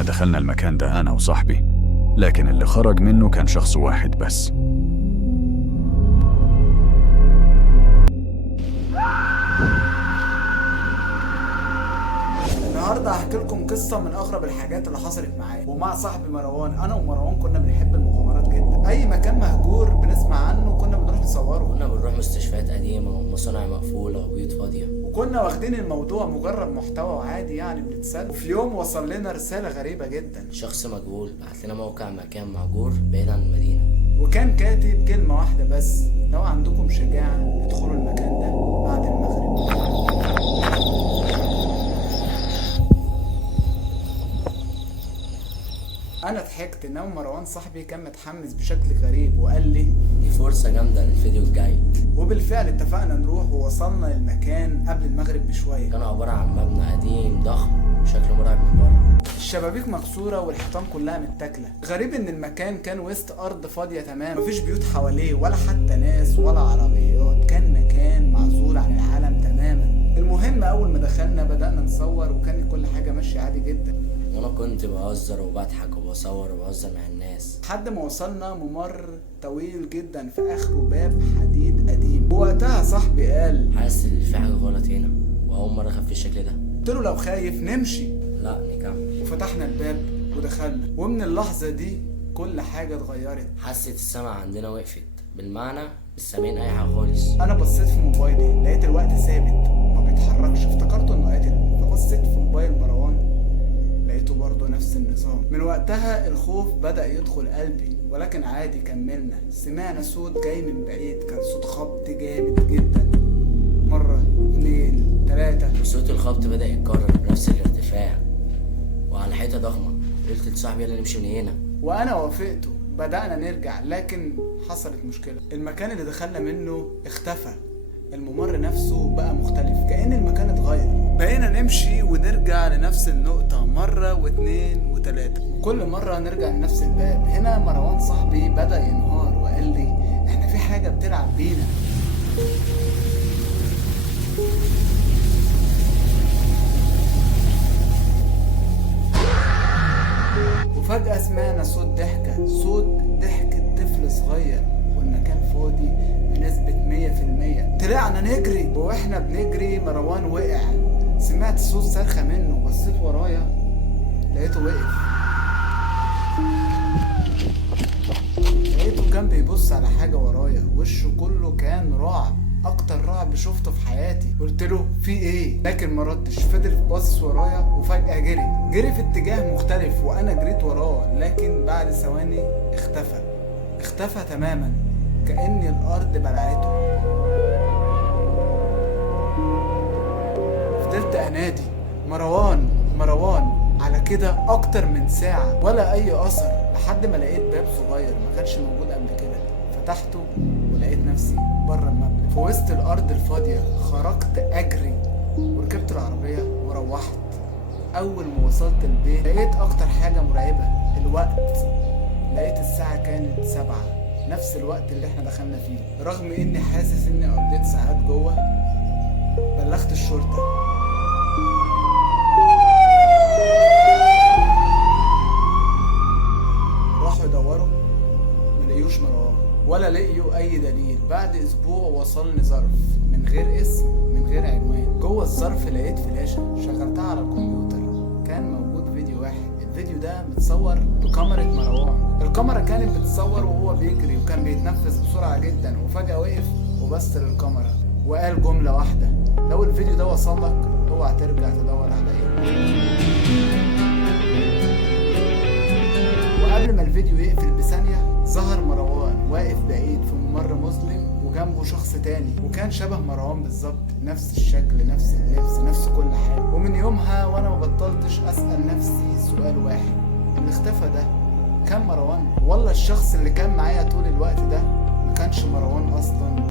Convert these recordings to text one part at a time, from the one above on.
احنا دخلنا المكان ده أنا وصاحبي، لكن اللي خرج منه كان شخص واحد بس. النهارده هحكي لكم قصه من اغرب الحاجات اللي حصلت معايا ومع صاحبي مروان. انا ومروان كنا بنحب المغامرات جدا. اي مكان مهجور بنسمع عنه كنا بنروح نصوره، كنا بنروح مستشفيات قديمة ومصانع مقفولة وبيوت فاضية، وكنا واخدين الموضوع مجرد محتوى وعادي يعني بنتسلى. وفي يوم وصل لنا رساله غريبه جدا. شخص مجهول بعت لنا موقع مكان مهجور بعيد عن المدينة، وكان كاتب كلمه واحده بس: لو عندكم شجاعه ادخلوا المكان ده بعد المغرب. انا ضحكت، انما مروان صاحبي كان متحمس بشكل غريب وقال لي دي فرصة جامدة للفيديو الجاي. وبالفعل اتفقنا نروح، ووصلنا للمكان قبل المغرب بشويه. كان عبارة عن مبنى قديم ضخم شكله مرعب من بره، الشبابيك مكسوره والحيطان كلها متاكله. غريب ان المكان كان وسط ارض فاضيه تمام، مفيش بيوت حواليه ولا حتى ناس ولا عربيات. كان مكان معزول عن العالم تماما. المهم اول ما دخلنا بدأنا نصور، وكانت كل حاجه ماشيه عادي جدا. وانا كنت بهزر وبضحك وبصور وبهزر مع الناس لحد ما وصلنا ممر طويل جدا في اخره باب حديد قديم. ووقتها صاحبي قال: حاسس ان في حاجة غلط هنا، واول مرة اخاف في الشكل ده. قلت له: لو خايف نمشي. لا نكمل. وفتحنا الباب ودخلنا، ومن اللحظه دي كل حاجه اتغيرت. حست السما عندنا وقفت، بالمعنى مش سامعين اي حاجة خالص. انا بصيت في موبايلي لقيت الوقت ثابت ما بيتحركش، افتكرته انه قاتل. فبصيت في موبايل مروان لقيته برضه نفس النظام. من وقتها الخوف بدأ يدخل قلبي، ولكن عادي كملنا. سمعنا صوت جاي من بعيد، كان صوت خبط جامد جدا، مرة 2 3. وصوت الخبط بدأ يتكرر بنفس الارتفاع وعلى حيطة ضخمة. قلت لصاحبي يلا نمشي من هنا، وانا وافقته. بدأنا نرجع، لكن حصلت مشكلة. المكان اللي دخلنا منه اختفى، الممر نفسه بقى مختلف، كأن المكان اتغير. بقينا نمشي ونرجع لنفس النقطة مرة و2 و3، وكل مرة نرجع لنفس الباب. هنا مروان صاحبي بدأ ينهار وقال لي: احنا في حاجة بتلعب بينا. وفجأة سمعنا صوت ضحكة، صوت ضحكة طفل صغير، والمكان فاضي بنسبة 100%. طلعنا نجري، واحنا بنجري مروان وقع. سمعت صوت صرخة منه، بصيت ورايا لقيته وقف. لقيته كان بيبص على حاجة ورايا، وشه كله كان رعب، اكتر رعب شفته في حياتي. قلت له: في ايه؟ لكن ما ردش، فضل باصص ورايا. وفجأة جري في اتجاه مختلف، وانا جريت وراه، لكن بعد ثواني اختفى تماما، كأن الارض بلعته. فضلت انادي: مروان مروان، على كده اكتر من ساعة ولا اي اثر، لحد ما لقيت باب صغير ما كانش موجود قبل كده. فتحته ولقيت نفسي بره المبنى في وسط الارض الفاضية. خرجت اجري وركبت العربية وروحت. اول ما وصلت البيت لقيت اكتر حاجة مرعبة: الوقت. لقيت الساعة كانت 7، نفس الوقت اللي احنا دخلنا فيه. رغم اني حاسس اني قضيت ساعات جوه، بلغت الشرطة. راحوا يدوروا، ملقيوش مروان ولا لقيوا اي دليل. بعد اسبوع وصلني ظرف من غير اسم من غير عنوان. جوه الظرف لقيت فلاشة، شغلتها على الكمبيوتر. كان موجود فيديو واحد. الفيديو ده متصور بكاميرا مروان. الكاميرا كانت بتصور وهو بيجري، وكان بيتنفس بسرعة جدا. وفجأة وقف وبص للكاميرا وقال جملة واحدة: لو الفيديو ده وصل لك اوعى ترجع تدور عليا. وقبل ما الفيديو يقفل بثانية ظهر مروان واقف بعيد في ممر مظلم، وجنبه شخص تاني، وكان شبه مروان بالظبط، نفس الشكل نفس اللبس نفس كل حاجة. ومن يومها وانا ما بطلتش اسأل نفسي سؤال واحد: اللي اختفى ده كان مروان، ولا الشخص اللي كان معايا طول الوقت ده ما كانش مروان اصلا؟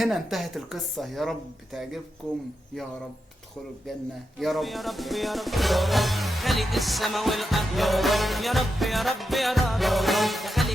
هنا انتهت القصة. يا رب تعجبكم، يا رب تدخلوا الجنة، يا رب يا رب يا رب خالق السما والأرض، يا رب يا رب يا رب يا رب